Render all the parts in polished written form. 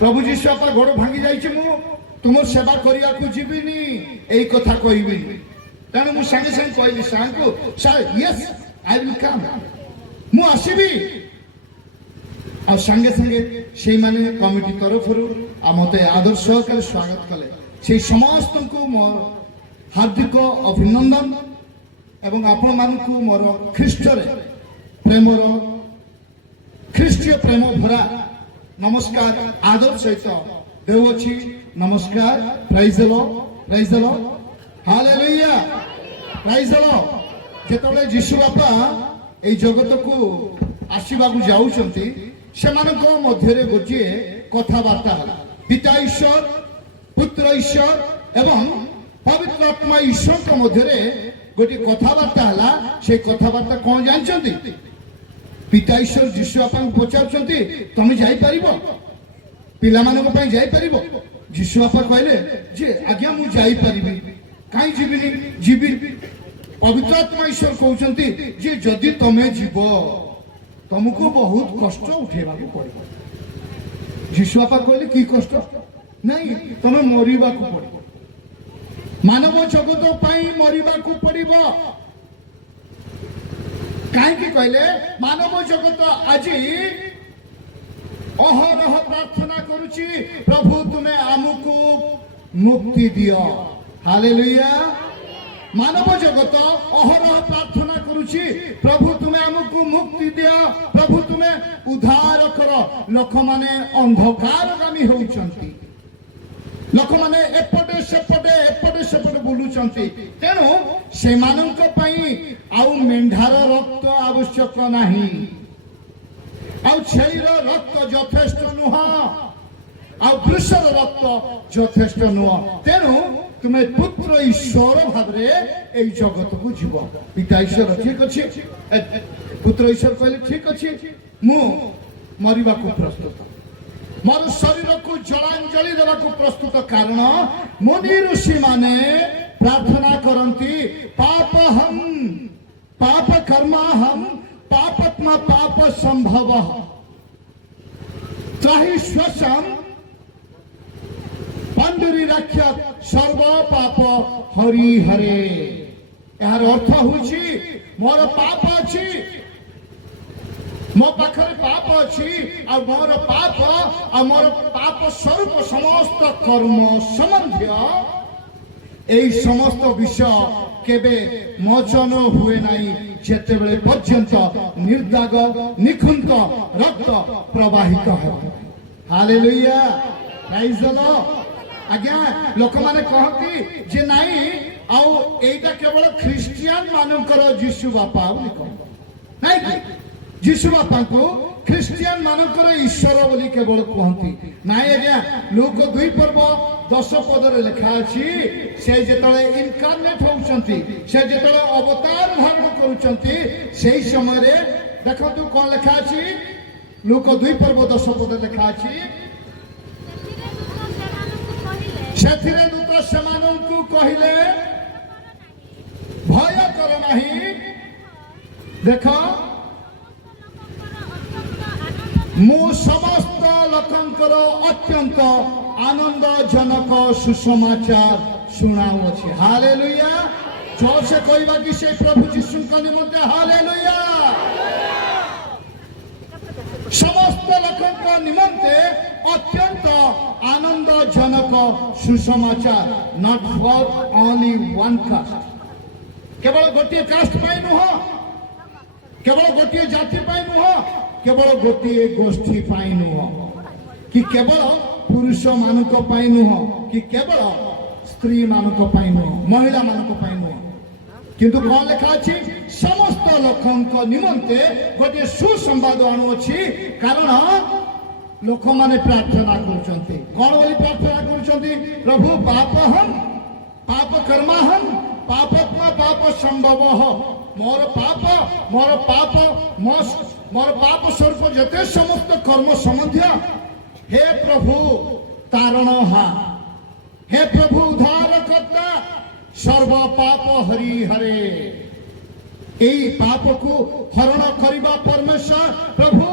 प्रभु जीशु आपा गोड़ भांगी जाइए मु तुम सेवा करिया को जीविनी एई कथा कहबिनी तेणु मु संगे संगे कहली सार को sir yes I will come मु आसीबी आ संगे संगे से माने कमिटी तरफ मते आदर सहकार स्वागत कले से समस्त को मोर हार्दिक अभिनंदन एवं आपण मानकु मोर ख्रीष्ट रे प्रेमर ख्रीष्टीय प्रेम भरा नमस्कार आदर सहित देउछि नमस्कार praise the lord hallelujah praise the lord जेतबे यीशु बापा ए जगत को आसीबा को जाउछंती सेमानक मध्य गोटे कथबार्ता पिता ईश्वर पुत्र ईश्वर एवं पवित्र आत्मा ईश्वर के मध्य गोटे कथबार्ता है से कथबार्ता कौन जानते पिता ईश्वर यीशु बापा पचार तुम जापर पिला जापर यीशु बापा कहले जे आज्ञा मुझे जापरि कहीं जीविनी जीवी पवित्र आत्मा ईश्वर कहते जे जदि तुम्हें जीव तुमको बहुत कष्ट उठेबा पड़े यीशु बापा कहले कि कष्ट नहीं तुम्हें मरवा पड़े मानव जगत मरवा पड़ब कहीं कहले मानव जगत आज अहरह प्रार्थना करुची प्रभु तुम्हें आमको मुक्ति दियो हालेलुया मानव जगत अहरह प्रार्थना करुची प्रभु तुम्हें आमको मुक्ति दियो प्रभु तुम्हें उद्धार कर लोक माने अंधकारगामी होउचंती लोक माने एपटे सेपटे बुलुचंती तेणु से मानक पई आउ मेंढार रक्त आवश्यक नाही आउ छेलीर रक्त यथेष्ट नुह आउ वृषर रक्त यथेष्ट नुह तेणु तुम्हें पुत्र ईश्वर भाव ए जगत को जीव पिता ईश्वर ठीक अच्छे पुत्र ईश्वर कहले ठीक अच्छे मु मरिबा को प्रस्तुत मोर शरीर को जलांजलि देवा को प्रस्तुत कारण मुनि ऋषि माने प्रार्थना करती पाप कर्मा हम पापत्मा पाप संभव त्राहि स्वसम पंडुरी रक्षक सर्व पाप हरि हरे यार अर्थ होची मोर पाप अछि मो पाखरे पाप अच्छी और मोर पाप स्वरूप समस्त कर्म संबंधी यही समस्त विषय केबे मोचन हुए नहीं जेते बेले पर्यंत निर्दाग निखुंत रक्त प्रवाहित है हालेलुया प्राइज द लॉर्ड आज्ञा लोक माने कहती जे नहीं आउ एटा केवल ख्रिस्टियन मानकर यीशु बापा नहीं यीशु बापा को ख्रिस्टियन मानकर ईश्वर बोली केवल कहती नाई आज्ञा लूक 2:10 पदर लिखा अच्छी से जेतले इनकार्नेट होउचंती से जेतले अवतार धारण करूचंती सेही समय रे देखंतु कोन लिखा अछि लूक 2:10 पदर लिखा अछि सेथिरे दूत सेमानंकु कहिले भय कर नाही देखो मु समस्त लोकंकर अत्यंत आनंदजनक सुसमाचार शुणाउछि हालेलुया जोर से कहबा कि से प्रभु यीशु निमंते हालेलुया समस्त लोकंक निमंते अत्यंत आनंदजनक सुसमाचार not for only one cast केवल गोटे कास्ट पाई नुह केवल गोटे जाति पाई नुह केवल गोटे गोष्ठी पाई नुह कि केवल पुरुष मानक पाई नुह कि केवल स्त्री मानक पाई नुह महिला मानक पाई नुह किंतु कौन लिखा अछि समस्त लोकंक निमंते गोटे सुसंवाद आणुछि कारण लोक माने प्रार्थना करुचंती कौन बोली प्रार्थना करुचंती प्रभु पाप कर्मा हम पापत्मा पाप संभव मोर पाप स्वरूप जते समस्त कर्म संबंधी हे प्रभु तारण हे प्रभु उद्धार करता सर्व पाप हरि हरे यही पाप को हरण करवा परमेश्वर प्रभु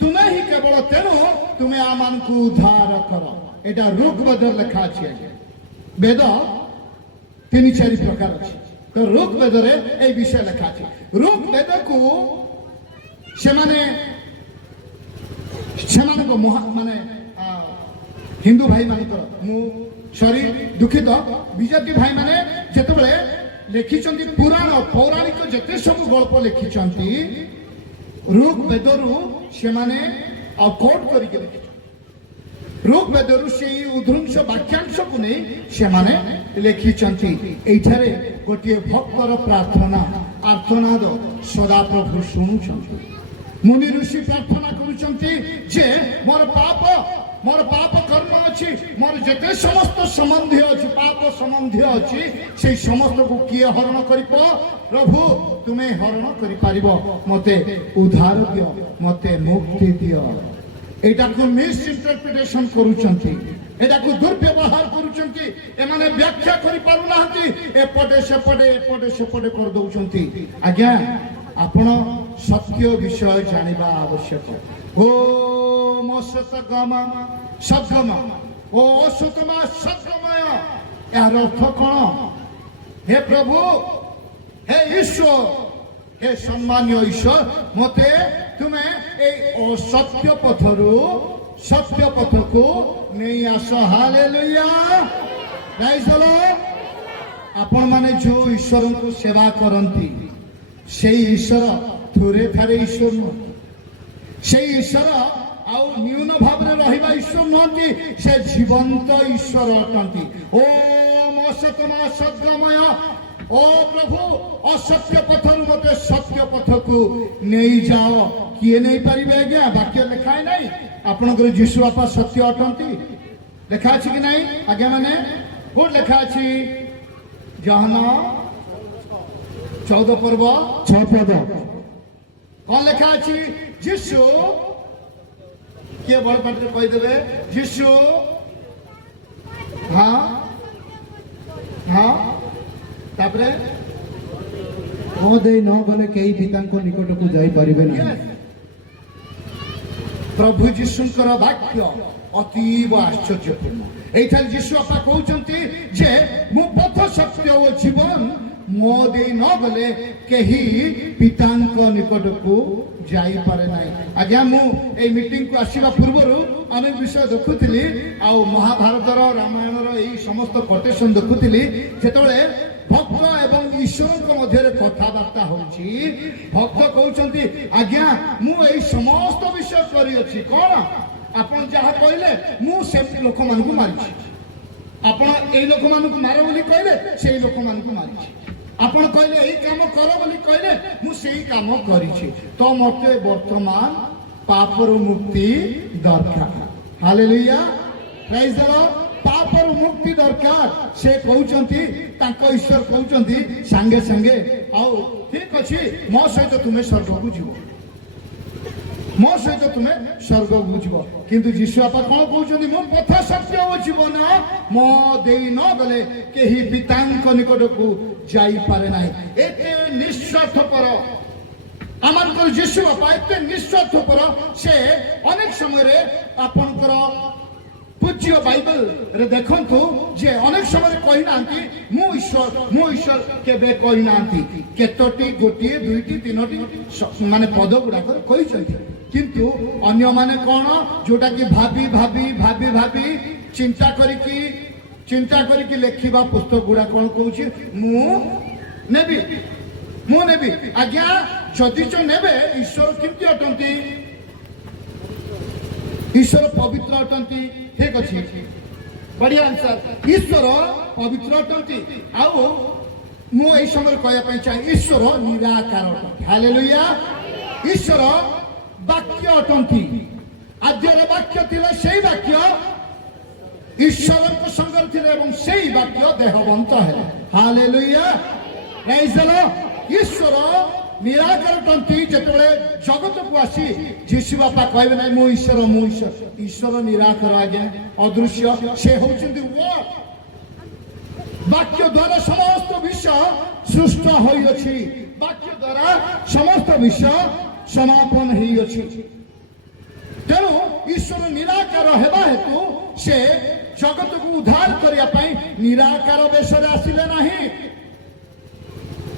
ତୁମେ ହିଁ କେବଳ, ତେଣୁ ତୁମେ ଆମମାନଙ୍କୁ ଉଦ୍ଧାର କର। এটা ঋগ্বেদে লেখা আছে। বেদ 3-4 প্রকার আছে, তো ঋগ্বেদরে এই বিষয় লেখা আছে। ঋগ্বেদকু সেମାନଙ୍କ মানে হিন্দু ভাই ମାନଙ୍କର, ମୁଁ ସରି ଦୁଃଖିତ, ବିଜେପି ଭାଇ ମାନେ ଯେତେବେଳେ ଲେଖିଛନ୍ତି ପୁରାଣ ପୌରାଣିକ ଯେତେ ସବୁ ଗଳ୍ପ ଲେଖିଛନ୍ତି ଋଗ୍ବେଦରୁ ସେମାନେ କୋଟ୍ କରିକି ଲେଖିଛନ୍ତି। ଋଗ୍ବେଦରୁ ସେଇ ଉଦ୍ଧୃଂଶ ବାକ୍ୟାଂଶକୁ ନେଇ ସେମାନେ ଲେଖିଛନ୍ତି। ଏଇଠାରେ ଗୋଟିଏ ଭକ୍ତର ପ୍ରାର୍ଥନା ଆର୍ତ୍ତନାଦ ସଦାପ୍ରଭୁ ଶୁଣୁଛନ୍ତି। ମୁନି ଋଷି ପ୍ରାର୍ଥନା କରୁଛନ୍ତି ଯେ ମୋର ପାପ କର୍ମ ଅଛି, ମୋର ଯେତେ ସମସ୍ତ ସମ୍ବନ୍ଧୀ ଅଛି, ପାପ ସମ୍ବନ୍ଧୀ ଅଛି, ସେଇ ସମସ୍ତକୁ କିଏ ହରଣ କରିବ? ପ୍ରଭୁ ତୁମେ ହରଣ କରିପାରିବ, ମତେ ଉଦ୍ଧାର ଦିଅ, ମତେ ମୁକ୍ତି ଦିଅ। ଏଇଟାକୁ ମିସ୍ ଇଣ୍ଟରପ୍ରିଟେସନ କରୁଛନ୍ତି, ଏଟାକୁ ଦୁର୍ବ୍ୟବହାର କରୁଛନ୍ତି। ଏମାନେ ବ୍ୟାଖ୍ୟା କରିପାରୁନାହାନ୍ତି, ଏପଟେ ସେପଟେ କରିଦଉଛନ୍ତି। ଆଜ୍ଞା, ଆପଣ ସତ୍ୟ ବିଷୟ ଜାଣିବା ଆବଶ୍ୟକ। ଓମ୍ ସତଗମ ସଦ୍ଗମ ଓ ଅସତମା ସଦ୍ଗମୟ, ଏହାର ଅର୍ଥ କଣ? ହେ ପ୍ରଭୁ, ହେ ଈଶ୍ୱର, ହେ ସମ୍ମାନୀୟ ଈଶ୍ୱର, ମତେ ତୁମେ এই অসত্য পথରୁ সত্য পথକୁ ନେଇ ଆସ। ହାଲେଲୁୟା, ପ୍ରାଇଜ୍ ଦ ଲର୍ଡ। ଆପଣ ମାନେ ଯୋଉ ଈଶ୍ୱରଙ୍କୁ ସେବା କରନ୍ତି ସେଇ ଈଶ୍ୱର ଥରେ ଥରେ ଈଶ୍ୱର ନୁହଁ। ସେଇ ଈଶ୍ୱର ଆଉ ନ୍ୟୁନ ଭାବରେ ରହିବା ଈଶ୍ୱର ନୁହନ୍ତି, ସେ ଜୀବନ୍ତ ଈଶ୍ୱର ଅଟନ୍ତି। ଓମ୍ ଅସତମ ସଦ୍ଗମୟ, ଓ ପ୍ରଭୁ ଅସତ୍ୟ ପଥରୁ ମତେ ସତ୍ୟ ପଥକୁ ନେଇଯାଅ। କିଏ ନେଇପାରିବେ? ଆଜ୍ଞା, ବାକ୍ୟ ଲେଖା ନାହିଁ ଆପଣଙ୍କର ଯୀଶୁ ବାପା ସତ୍ୟ ଅଟନ୍ତି, ଲେଖା ଅଛି କି ନାହିଁ? ଆଜ୍ଞା ମାନେ କୋଉଠି ଲେଖା ଅଛି? ଜହନ 14 ପର୍ବ 6 ପଦ କଣ ଲେଖା ଅଛି? ଯୀଶୁ, କିଏ ବଡ ପାଟିରେ କହିଦେବେ? ଯୀଶୁ, ହଁ ହଁ, ତାପରେ ମୋ ଦେଇ ନ ଗଲେ କେହି ପିତାଙ୍କ ନିକଟକୁ ଯାଇପାରିବେ ନାହିଁ। ପ୍ରଭୁ ଯୀଶୁଙ୍କର ବାକ୍ୟ ଅତୀବ ଆଶ୍ଚର୍ଯ୍ୟପୂର୍ଣ୍ଣ। ଏଇଠାରେ ଯୀଶୁ ବାପା କହୁଛନ୍ତି ଯେ ମୁଁ ପଥ, ସତ୍ୟ ଓ ଜୀବନ, ମୋ ଦେଇ ନ ଗଲେ କେହି ପିତାଙ୍କ ନିକଟକୁ ଯାଇପାରେ ନାହିଁ। ଆଜ୍ଞା, ମୁଁ ଏଇ ମିଟିଂକୁ ଆସିବା ପୂର୍ବରୁ ଅନେକ ବିଷୟ ଦେଖୁଥିଲି, ଆଉ ମହାଭାରତର ରାମାୟଣର ଏଇ ସମସ୍ତ କୋଟେସନ ଦେଖୁଥିଲି। ଯେତେବେଳେ ଭକ୍ତ ଏବଂ ଈଶ୍ୱରଙ୍କ ମଧ୍ୟରେ କଥାବାର୍ତ୍ତା ହଉଛି, ଭକ୍ତ କହୁଛନ୍ତି ଆଜ୍ଞା ମୁଁ ଏଇ ସମସ୍ତ ବିଷୟ କରିଅଛି। କଣ? ଆପଣ ଯାହା କହିଲେ ମୁଁ ସେ ଲୋକମାନଙ୍କୁ ମାରିଛି। ଆପଣ ଏଇ ଲୋକମାନଙ୍କୁ ମାର ବୋଲି କହିଲେ, ସେଇ ଲୋକମାନଙ୍କୁ ମାରିଛି। ଆପଣ କହିଲେ ଏଇ କାମ କର ବୋଲି କହିଲେ, ମୁଁ ସେଇ କାମ କରିଛି। ତ ମତେ ବର୍ତ୍ତମାନ ପାପରୁ ମୁକ୍ତି ଦରକାର। ହାଲେଲୁୟା, ପ୍ରାଇଜ୍ ଦ ଲର୍ଡ। ପାପରୁ ମୁକ୍ତି ଦରକାର। ସେ କହୁଛନ୍ତି, ତାଙ୍କ ଈଶ୍ୱର କହୁଛନ୍ତି ସାଙ୍ଗେ ସାଙ୍ଗେ, ଆଉ ଠିକ ଅଛି ମୋ ସହିତ ତୁମେ ସ୍ୱର୍ଗକୁ ଯିବ, ମୋ ସହିତ ତୁମେ ସ୍ୱର୍ଗକୁ ଯିବ। କିନ୍ତୁ ଯୀଶୁ ବାପା କଣ କହୁଛନ୍ତି? ମୁଁ ପଥ, ସତ୍ୟ ଓ ଜୀବନ, ମୋ ଦେଇ ନ ଗଲେ କେହି ପିତାଙ୍କ ନିକଟକୁ ଯାଇପାରେ ନାହିଁ। ଏତେ ନିଃସ୍ୱାର୍ଥପର ଆମଙ୍କର ଯୀଶୁ ବାପା, ଏତେ ନିଃସ୍ୱାର୍ଥପର। ସେ ଅନେକ ସମୟରେ ଆପଣଙ୍କର ପୂଜ୍ୟ ବାଇବେଲରେ ଦେଖନ୍ତୁ ଯେ ଅନେକ ସମୟରେ କହିନାହାନ୍ତି ମୁଁ ଈଶ୍ୱର କେବେ କହିନାହାନ୍ତି। କେତୋଟି, ଗୋଟିଏ, ଦୁଇଟି, ତିନୋଟି ମାନେ ପଦ ଗୁଡାକରେ କହିଛନ୍ତି। କିନ୍ତୁ ଅନ୍ୟମାନେ କଣ, ଯୋଉଟା କି ଭାବି ଭାବି ଭାବି ଭାବି ଚିନ୍ତା କରିକି ଲେଖିବା ପୁସ୍ତକ ଗୁଡା କଣ କହୁଛି? ମୁଁ ନେବି। ଆଜ୍ଞା, ଯଦି ନେବେ, ଈଶ୍ୱର କେମିତି ଅଟନ୍ତି? ଈଶ୍ୱର ପବିତ୍ର ଅଟନ୍ତି। ଠିକ ଅଛି, ବଢିଆ ଆନ୍ସର। ଈଶ୍ୱର ପବିତ୍ର ଅଟନ୍ତି। ଆଉ ମୁଁ ଏଇ ସମୟରେ କହିବା ପାଇଁ ଚାହେଁ, ଈଶ୍ୱର ନିରାକାର ଅଟନ୍ତି। ହାଲେଲୁୟା। ଈଶ୍ୱର ବାକ୍ୟ ଅଟନ୍ତି। ଆଦ୍ୟରେ ବାକ୍ୟ ଥିଲା, ସେଇ ବାକ୍ୟ ଈଶ୍ୱରଙ୍କ ସଙ୍ଗରେ ଥିଲେ ଏବଂ ସେଇ ବାକ୍ୟ ଦେହବନ୍ତ ହେଲା। ହାଲେଲୁୟା, ପ୍ରାଇଜ୍ ଦ ଲର୍ଡ। ଈଶ୍ୱର ନିରାକାର ଅଟନ୍ତି। ଯେତେବେଳେ ଜଗତକୁ ଆସି ଯୀଶୁ ବାପା କହିବେ ନାହିଁ ମୁଁ ଈଶ୍ୱର। ଈଶ୍ୱର ନିରାକାର ଆଜ୍ଞା, ଅଦୃଶ୍ୟ। ସେ ହଉଛନ୍ତି ୱାର୍ଡ। ବାକ୍ୟ ଦ୍ୱାରା ସମସ୍ତ ବିଷୟ ସୃଷ୍ଟ ହୋଇଅଛି, ବାକ୍ୟ ଦ୍ୱାରା ସମସ୍ତ ବିଷୟ ସମାପନ ହେଇଅଛି। ତେଣୁ ଈଶ୍ୱର ନିରାକାର ହେବା ହେତୁ ସେ ଜଗତକୁ ଉଦ୍ଧାର କରିବା ପାଇଁ ନିରାକାର ବେଶରେ ଆସିଲେ ନାହିଁ,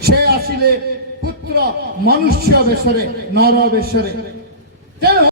ସେ ଆସିଲେ ପୁତ୍ର ମନୁଷ୍ୟ ବେଶରେ, ନର ବେଶରେ। ତେଣୁ